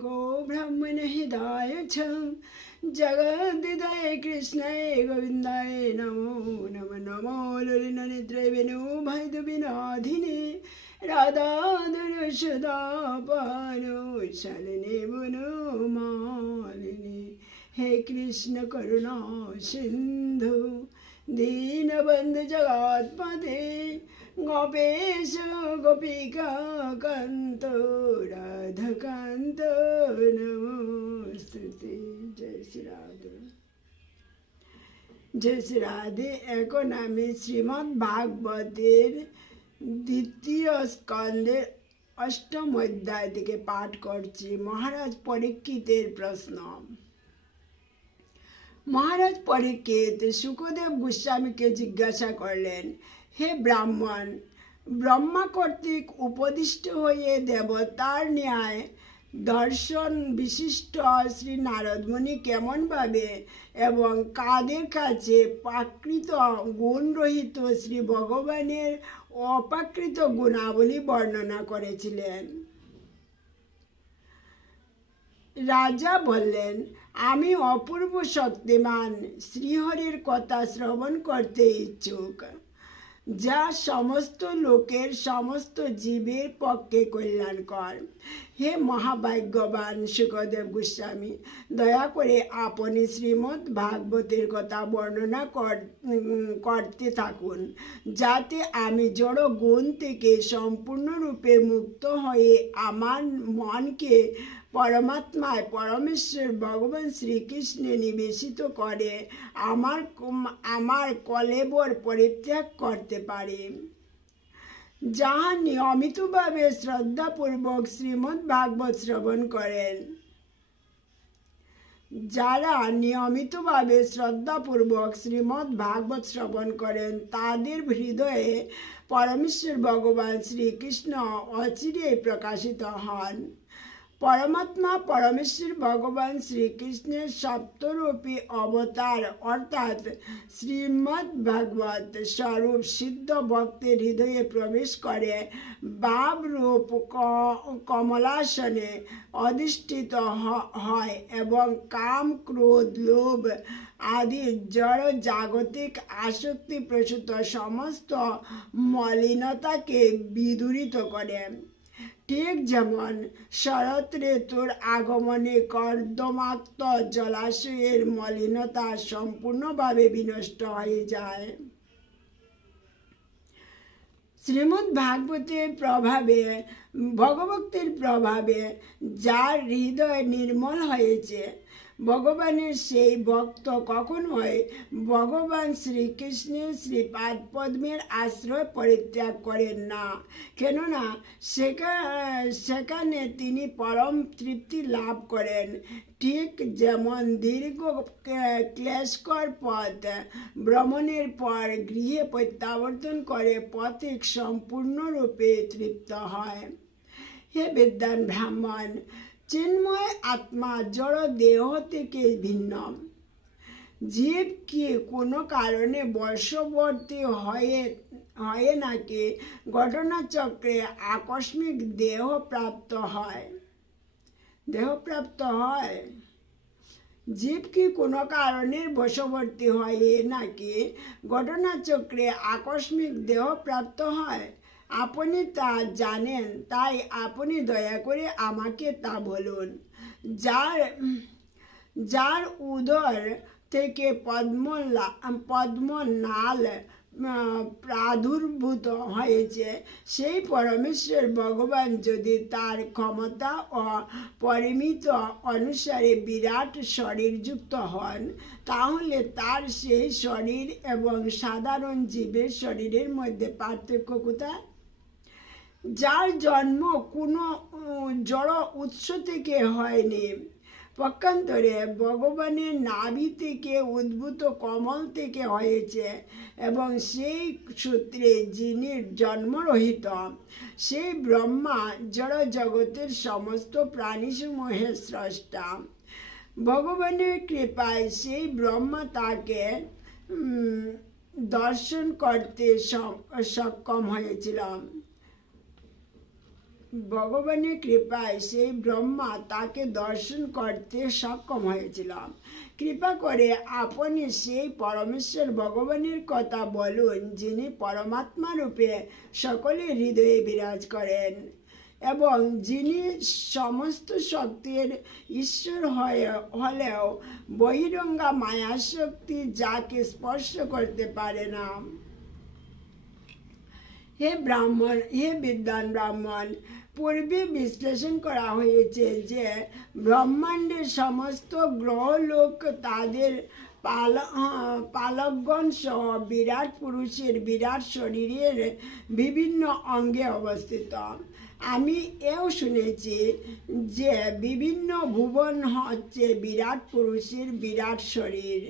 गो ब्रह्मण हृदय छ जगदिदय कृष्णाय गोविन्दाय नमो नम नमो ललिननेत्रे वेणु भैदविनाधिने राधाधनु सदा पानो शालिने वनो मालिनी हे कृष्ण करुणा सिन्धु दीनबन्धु जगत्पते গোপেশ গোপিকা কান্ত রাধাকান্ত নমস্তুতে জয় শ্রী রাধে জয় শ্রী রাধে এখন আমি শ্রীমদ্ ভাগবতের দ্বিতীয় স্কন্ধের অষ্টম অধ্যায় থেকে পাঠ করছি মহারাজ পরীক্ষিতের প্রশ্ন মহারাজ পরীক্ষিত সুখদেব গোস্বামীকে জিজ্ঞাসা করলেন, হে ব্রাহ্মণ, ব্রহ্মা কর্তৃক উপদিষ্ট হয়ে দেবতার ন্যায় দর্শন বিশিষ্ট শ্রী নারদমণি কেমনভাবে এবং কাদের কাছে প্রাকৃত গুণরহিত শ্রী ভগবানের অপ্রাকৃত গুণাবলী বর্ণনা করেছিলেন? রাজা বললেন, আমি অপূর্ব শক্তিমান, শ্রীহরির কথা শ্রবণ করতে ইচ্ছুক। যা সমস্ত লোকের, সমস্ত জীবের পক্ষে কল্যাণকর। হে মহাভাগ্যবান সুখদেব গোস্বামী, দয়া করে আপনি শ্রীমৎ ভাগবতের কথা বর্ণনা করতে থাকুন, যাতে আমি জড় গুণ থেকে সম্পূর্ণরূপে মুক্ত হয়ে আমার মনকে পরমাত্মায় পরমেশ্বর ভগবান শ্রীকৃষ্ণে নিবেশিত করে, আমার আমার কলেবর পরিত্যাগ করতে পারি। যাহা নিয়মিতভাবে শ্রদ্ধাপূর্বক শ্রীমদ্ ভাগবত শ্রবণ করেন, যারা নিয়মিতভাবে শ্রদ্ধাপূর্বক শ্রীমদ্ ভাগবত শ্রবণ করেন, তাদের হৃদয়ে পরমেশ্বর ভগবান শ্রীকৃষ্ণ অচিরেই প্রকাশিত হন। পরমাত্মা পরমেশ্বর ভগবান শ্রীকৃষ্ণের সপ্তরূপী অবতার, অর্থাৎ শ্রীমদ্ ভাগবত স্বরূপ সিদ্ধ ভক্তের হৃদয়ে প্রবেশ করে বাবরূপ কমলাসনে অধিষ্ঠিত হয় এবং কাম, ক্রোধ, লোভ আদি জড় জাগতিক আসক্তি প্রসূত সমস্ত মলিনতাকে বিদূরিত করে। ঠিক যেমন শরৎ ঋতুর আগমনে কর্দমাক্ত জলাশয়ের মলিনতা সম্পূর্ণভাবে বিনষ্ট হয়ে যায়। শ্রীমদ্ ভাগবতের প্রভাবে, ভগবতের প্রভাবে যার হৃদয় নির্মল হয়েছে ভগবানের সেই ভক্ত কখনোই ভগবান শ্রীকৃষ্ণের শ্রীপাদ পদ্মের আশ্রয় পরিত্যাগ করেন না। কেননা সেখানে তিনি পরম তৃপ্তি লাভ করেন। ঠিক যেমন দীর্ঘ ক্লেশকর পথ ভ্রমণের পর গৃহে প্রত্যাবর্তন করে পথিক সম্পূর্ণরূপে তৃপ্ত হয়। হে বিদ্যান ব্রাহ্মণ চিন্ময় আত্মা জড় দেহ থেকে ভিন্ন। জীব কি কোনো কারণে বর্ষবর্তী হয়ে, হয় নাকি ঘটনাচক্রে আকস্মিক দেহ প্রাপ্ত হয়? দেহপ্রাপ্ত হয়? জীব কি কোনো কারণে বশবর্তী হয় নাকি ঘটনাচক্রে আকস্মিক দেহ প্রাপ্ত হয়? আপনি তা জানেন, তাই আপনি দয়া করে আমাকে তা বলুন। যার যার উদর থেকে পদ্ম পদ্মনাল প্রাদুর্ভূত হয়েছে, সেই পরমেশ্বর ভগবান যদি তার ক্ষমতা ও পরিমিত অনুসারে বিরাট শরীরযুক্ত হন, তাহলে তার সেই শরীর এবং সাধারণ জীবের শরীরের মধ্যে পার্থক্য কোথায়? যার জন্ম কোনো জড় উৎস থেকে হয়নি। পক্ষান্তরে ভগবানের নাভি থেকে উদ্ভূত কমল থেকে হয়েছে এবং সেই সূত্রে যিনি জন্মরহিত, সেই ব্রহ্মা জড় জগতের সমস্ত প্রাণীসমূহের স্রষ্টা। ভগবানের কৃপায় সেই ব্রহ্মা তাকে দর্শন করতে সক্ষম হয়েছিল। ভগবানের কৃপায় সেই ব্রহ্মা তাকে দর্শন করতে সক্ষম হয়েছিলাম। কৃপা করে আপনি সেই পরমেশ্বর ভগবানের কথা বলুন, যিনি পরমাত্মা রূপে সকলের হৃদয়ে বিরাজ করেন এবং যিনি সমস্ত শক্তির ঈশ্বর হয়ে, হলেও বহিরঙ্গা মায়া শক্তি যাকে স্পর্শ করতে পারে না। হে ব্রাহ্মণ হে বিদ্বান ব্রাহ্মণ পূর্বে বিশ্লেষণ করা হয়েছে যে ব্রহ্মাণ্ডের সমস্ত গ্রহলোক তাদের পাল আহ, পালকগণ সহ বিরাট পুরুষের বিরাট শরীরের বিভিন্ন অঙ্গে অবস্থিত। আমি এও শুনেছি যে বিভিন্ন ভুবন হচ্ছে বিরাট পুরুষের বিরাট শরীর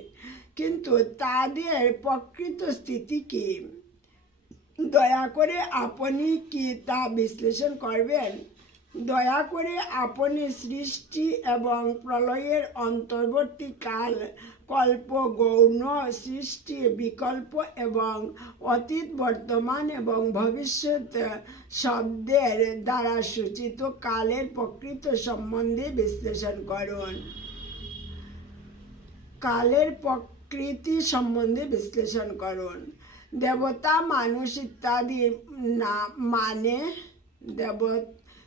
কিন্তু তাদের প্রকৃত স্থিতি কী? দয়া করে আপনি কি তা বিশ্লেষণ করবেন? দয়া করে আপনি সৃষ্টি এবং প্রলয়ের অন্তর্বর্তী কাল কল্প, গৌণ, সৃষ্টি, বিকল্প এবং অতীত, বর্তমান এবং ভবিষ্যৎ শব্দের দ্বারা সূচিত কালের প্রকৃত সম্বন্ধে বিশ্লেষণ করুন। কালের প্রকৃতি সম্বন্ধে বিশ্লেষণ করুন। দেবতা মানুষ ইত্যাদি না মানে দেব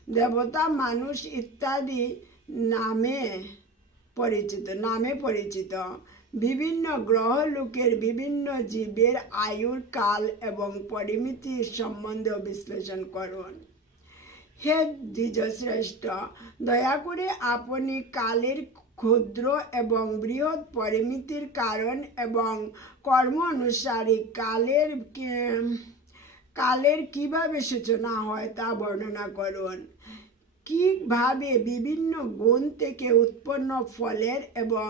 দেবতা মানুষ ইত্যাদি নামে পরিচিত নামে পরিচিত। বিভিন্ন গ্রহ লোকের বিভিন্ন জীবের আয়ুর কাল এবং পরিমিতির সম্বন্ধে বিশ্লেষণ করুন। হে দ্বিজশ্রেষ্ঠ, দয়া করে আপনি কালের ক্ষুদ্র এবং বৃহৎ পরিমিতির কারণ এবং কর্ম অনুসারে কালের কালের কীভাবে সূচনা হয় তা বর্ণনা করুন। কীভাবে বিভিন্ন গুণ থেকে উৎপন্ন ফলের এবং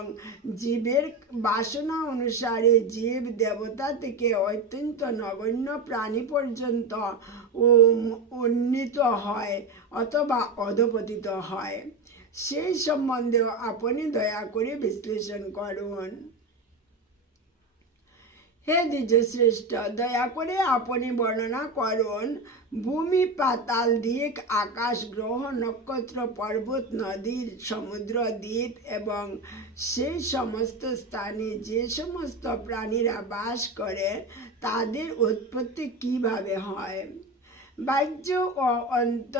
জীবের বাসনা অনুসারে জীব দেবতা থেকে অত্যন্ত নগণ্য প্রাণী পর্যন্ত উন্নীত হয় অথবা অধপতিত হয়। সেই সম্বন্ধেও আপনি দয়া করে বিশ্লেষণ করুন। হে দ্বিজশ্রেষ্ঠ, দয়া করে আপনি বর্ণনা করুন। ভূমি, পাতাল, দিক, আকাশ, গ্রহ, নক্ষত্র, পর্বত, নদী, সমুদ্র, দ্বীপ এবং সেই সমস্ত স্থানে যে সমস্ত প্রাণীরা বাস করে, তাদের উৎপত্তি কীভাবে হয়? বাহ্য ও অন্ত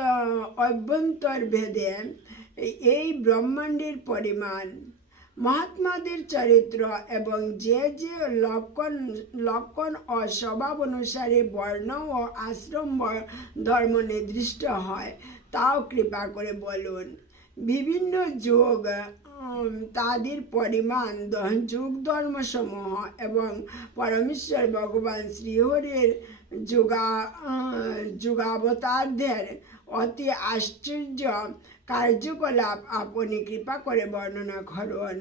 অভ্যন্তর ভেদে এই ব্রহ্মাণ্ডের পরিমাণ। মহাত্মাদের চরিত্র এবং যে যে লক্ষণ লক্ষণ ও স্বভাব অনুসারে বর্ণ ও আশ্রম ধর্ম নির্দিষ্ট হয়, তাও কৃপা করে বলুন। বিভিন্ন যোগ তাদের পরিমাণ যুগ ধর্মসমূহ এবং পরমেশ্বর ভগবান শ্রীহরির যুগা যুগাবতারদের অতি আশ্চর্য কার্যকলাপ। আপনি কৃপা করে বর্ণনা করুন।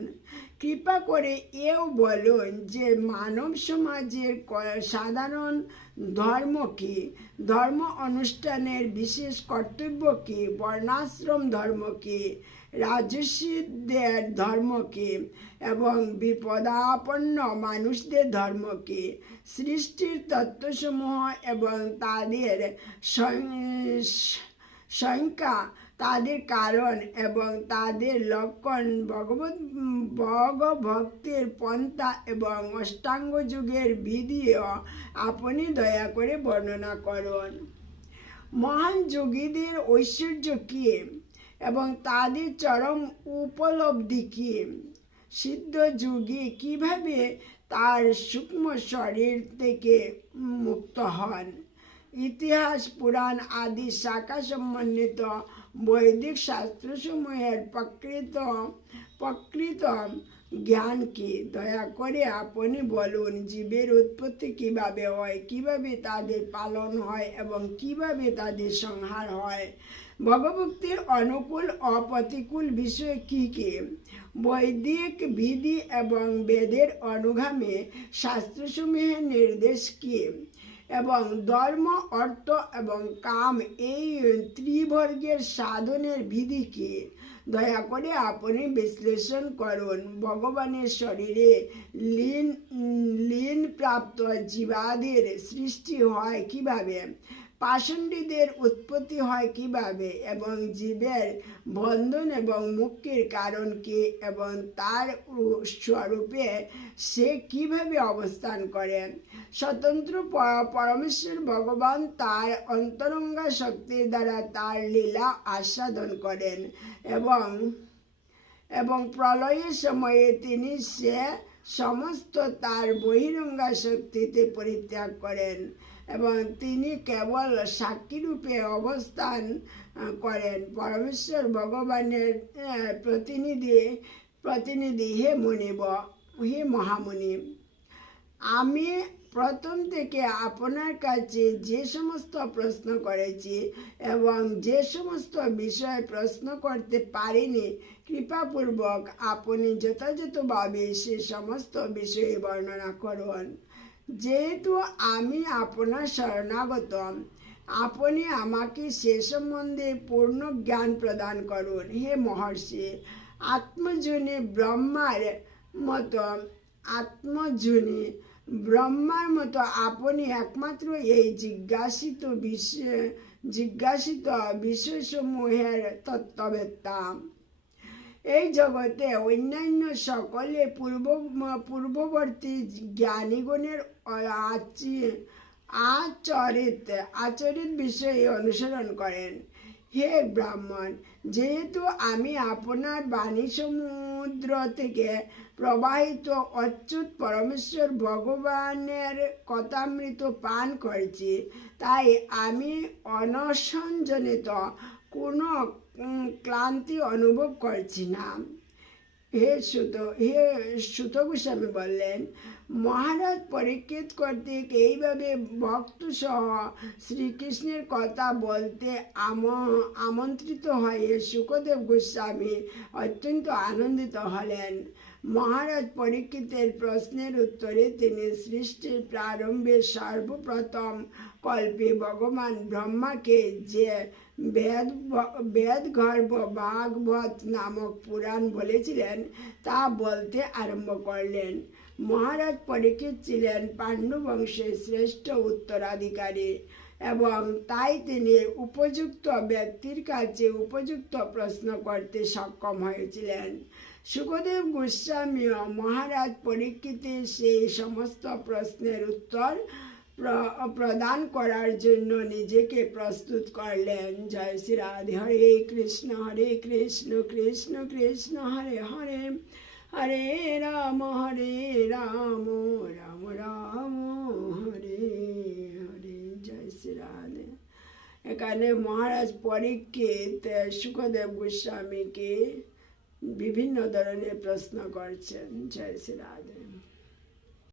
কৃপা করে এও বলুন যে মানব সমাজের সাধারণ ধর্ম কি? ধর্ম অনুষ্ঠানের বিশেষ কর্তব্য কি? বর্ণাশ্রম ধর্ম কি? রাজস্বীদের ধর্মকে এবং বিপদাপন্ন মানুষদের ধর্মকে সৃষ্টির তত্ত্বসমূহ এবং তাদের সংখ্যা, তাদের কারণ এবং তাদের লক্ষণ ভগবত ভগভক্তের পন্থা এবং অষ্টাঙ্গ যুগের বিধিও আপনি দয়া করে বর্ণনা করুন। মহান যোগীদের ঐশ্বর্য কী? এবং তাদের চরম উপলব্ধি কি? সিদ্ধ যোগী কীভাবে তার সূক্ষ্ম শরীর থেকে মুক্ত হন? ইতিহাস, পুরাণ আদি শাখা সম্বন্ধিত বৈদিক শাস্ত্রসমূহের প্রকৃত প্রকৃত জ্ঞান কি দয়া করে আপনি বলুন, জীবের উৎপত্তি কীভাবে হয়, কীভাবে তাদের পালন হয় এবং কীভাবে তাদের সংহার হয়? ভগভক্তির অনুকূল অপ্রতিকূল বিষয় কি কি? বৈদিক বিধি এবং বেদের অনুগামী শাস্ত্রসমূহের নির্দেশ কি? এবং ধর্ম, অর্থ এবং কাম এই ত্রিবর্গের সাধনের বিধি কি? দয়া করে আপনি বিশ্লেষণ করুন। ভগবানের শরীরে লীন লীন প্রাপ্ত জীবাদের সৃষ্টি হয় কীভাবে? পাষণ্ডীদের উৎপত্তি হয় কীভাবে এবং জীবের বন্ধন এবং মুক্তির কারণ কি এবং তার স্বরূপে সে কীভাবে অবস্থান করেন স্বতন্ত্র পরমেশ্বর ভগবান তার অন্তরঙ্গা শক্তির দ্বারা তার লীলা আস্বাদন করেন এবং এবং প্রলয়ের সময়ে তিনি সে সমস্ত তার বহিরঙ্গা শক্তিতে পরিত্যাগ করেন। এবং তিনি কেবল সাক্ষীরূপে অবস্থান করেন। পরমেশ্বর ভগবানের প্রতিনিধি প্রতিনিধি হে মনিব হে মহামুনি। আমি প্রথম থেকে আপনার কাছে যে সমস্ত প্রশ্ন করেছি এবং যে সমস্ত বিষয়ে প্রশ্ন করতে পারিনি, কৃপাপূর্বক আপনি যথাযথভাবে সে সমস্ত বিষয়ে বর্ণনা করুন। যেহেতু আমি আপনার শরণাগত, আপনি আমাকে সে সম্বন্ধে পূর্ণ জ্ঞান প্রদান করুন। হে মহর্ষি, আত্মজনী ব্রহ্মার মতো, আত্মজনী ব্রহ্মার মতো আপনি একমাত্র এই জিজ্ঞাসিত বিষয় জিজ্ঞাসিত বিষয়সমূহের তত্ত্ববেত্তা। এই জগতে অন্যান্য সকলে পূর্ব, পূর্ববর্তী জ্ঞানীগণের আচি- আচরিত আচরিত বিষয়ে অনুসরণ করেন। হে ব্রাহ্মণ, যেহেতু আমি আপনার বাণী সমুদ্র থেকে প্রবাহিত অচ্যুত পরমেশ্বর ভগবানের কথামৃত পান করেছি, তাই আমি অনসঞ্জনিত কোনো ক্লান্তি অনুভব করছি না। হে সুত হে সুত গোস্বামী বললেন, মহারাজ পরীক্ষিত কর্তৃক এইভাবে ভক্ত সহ শ্রীকৃষ্ণের কথা বলতে আম, আমন্ত্রিত হয়ে সুখদেব গোস্বামী অত্যন্ত আনন্দিত হলেন। মহারাজ পরীক্ষিতের প্রশ্নের উত্তরে তিনি সৃষ্টির প্রারম্ভে সর্বপ্রথম কল্পে ভগবান ব্রহ্মাকে যে বেদ বেদ গর্ভ ভাগবত নামক পুরাণ বলেছিলেন, তা বলতে আরম্ভ করলেন। মহারাজ পরীক্ষিত ছিলেন পাণ্ডু বংশের শ্রেষ্ঠ উত্তরাধিকারী এবং তাই তিনি উপযুক্ত ব্যক্তির কাছে উপযুক্ত প্রশ্ন করতে সক্ষম হয়েছিলেন। সুখদেব গোস্বামীও মহারাজ পরীক্ষিতের সেই সমস্ত প্রশ্নের উত্তর প্র- প্রদান করার জন্য নিজেকে প্রস্তুত করলেন। জয় শ্রী রাধে, হরে কৃষ্ণ হরে কৃষ্ণ কৃষ্ণ কৃষ্ণ, হরে হরে হরে রাম হরে রাম রাম রাম, হরে হরে। জয় শ্রী রাধে। এখানে মহারাজ পরীক্ষিত সুখদেব গোস্বামীকে বিভিন্ন ধরনের প্রশ্ন করছেন জয় শ্রী রাধে।